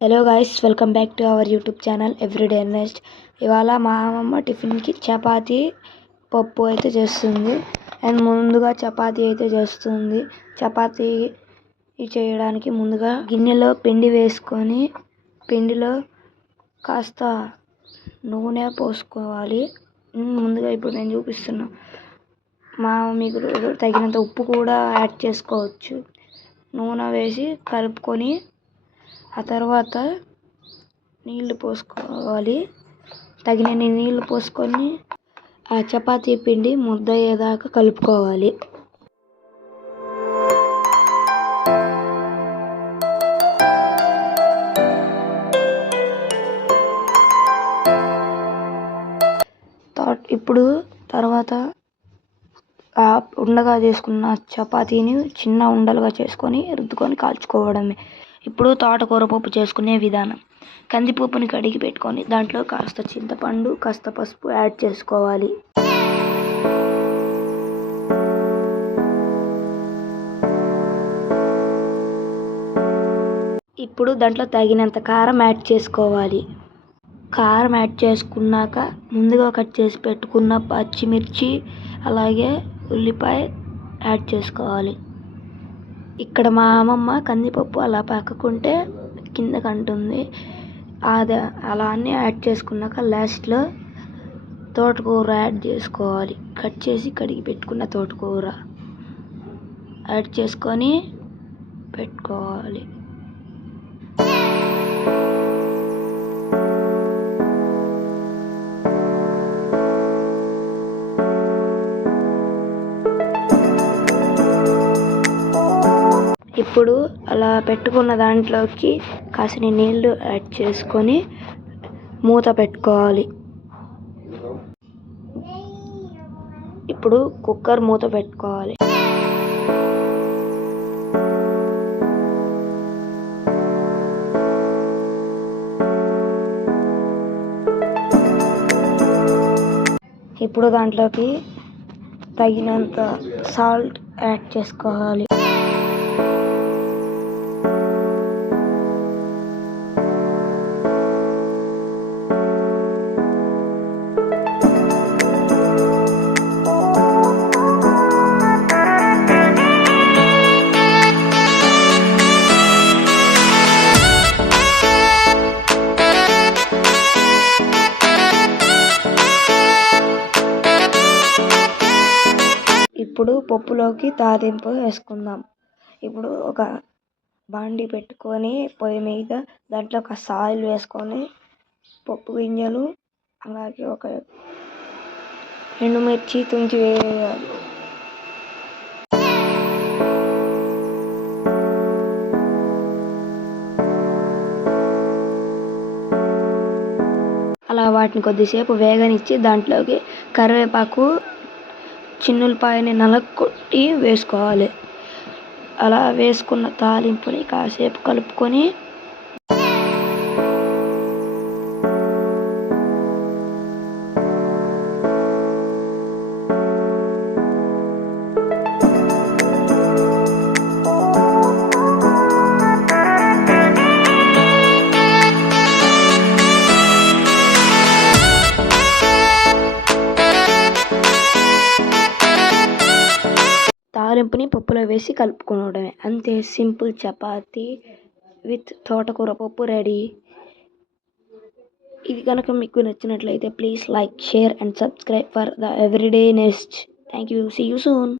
Hello guys, welcome back to our YouTube channel everyday next. ఇవాళ మా అమ్మమ్మ టిఫిన్కి చపాతీ పప్పు అయితే చేస్తుంది. అండ్ ముందుగా చపాతీ అయితే చేస్తుంది. చపాతీ చేయడానికి ముందుగా గిన్నెలో పిండి వేసుకొని పిండిలో కాస్త నూనె పోసుకోవాలి. ముందుగా ఇప్పుడు నేను చూపిస్తున్నా. మీకు తగినంత ఉప్పు కూడా యాడ్ చేసుకోవచ్చు. నూనె వేసి కలుపుకొని ఆ తర్వాత నీళ్లు పోసుకోవాలి. తగినన్ని నీళ్లు పోసుకొని ఆ చపాతీ పిండి ముద్ద అయ్యేదాకా కలుపుకోవాలి. ఇప్పుడు తర్వాత ఉండగా చేసుకున్న చపాతీని చిన్న ఉండలుగా చేసుకొని రుద్దుకొని కాల్చుకోవడమే. ఇప్పుడు తోటకూర పప్పు చేసుకునే విధానం. కందిపప్పుని కడిగి పెట్టుకొని దాంట్లో కాస్త చింతపండు, కాస్త పసుపు యాడ్ చేసుకోవాలి. ఇప్పుడు దాంట్లో తగినంత కారం యాడ్ చేసుకోవాలి. కారం యాడ్ చేసుకున్నాక ముందుగా కట్ చేసి పెట్టుకున్న పచ్చిమిర్చి అలాగే ఉల్లిపాయ యాడ్ చేసుకోవాలి. ఇక్కడ మా అమ్మమ్మ కందిపప్పు అలా పక్కకుంటే కిందకి అంటుంది. అలా అన్నీ యాడ్ చేసుకున్నాక లాస్ట్లో తోటకూర యాడ్ చేసుకోవాలి. కట్ చేసి కడిగి పెట్టుకున్న తోటకూర యాడ్ చేసుకొని పెట్టుకోవాలి. ఇప్పుడు అలా పెట్టుకున్న దాంట్లోకి కాసిని నీళ్లు యాడ్ చేసుకొని మూత పెట్టుకోవాలి. ఇప్పుడు కుక్కర్ మూత పెట్టుకోవాలి. ఇప్పుడు దాంట్లోకి తగినంత సాల్ట్ యాడ్ చేసుకోవాలి. ఇప్పుడు పప్పులోకి తాలింపు వేసుకుందాం. ఇప్పుడు ఒక బాండి పెట్టుకొని పొయ్యి మీద దాంట్లో ఒక ఆయిల్ వేసుకొని పప్పు గింజలు అలాగే ఒక ఎండుమిర్చి తుంచి వేయాలి. అలా వాటిని కొద్దిసేపు వేగనిచ్చి దాంట్లోకి కరివేపాకు, చిన్నులపాయని నలగొట్టి వేసుకోవాలి. అలా వేసుకున్న తాలింపుని కాసేపు కలుపుకొని తాలింపుని పప్పులో వేసి కలుపుకోవడమే. అంతే, సింపుల్ చపాతీ విత్ తోటకూర పప్పు రెడీ. ఇది కనుక మీకు నచ్చినట్లయితే please like, share and subscribe for the everyday next. Thank you. See you soon.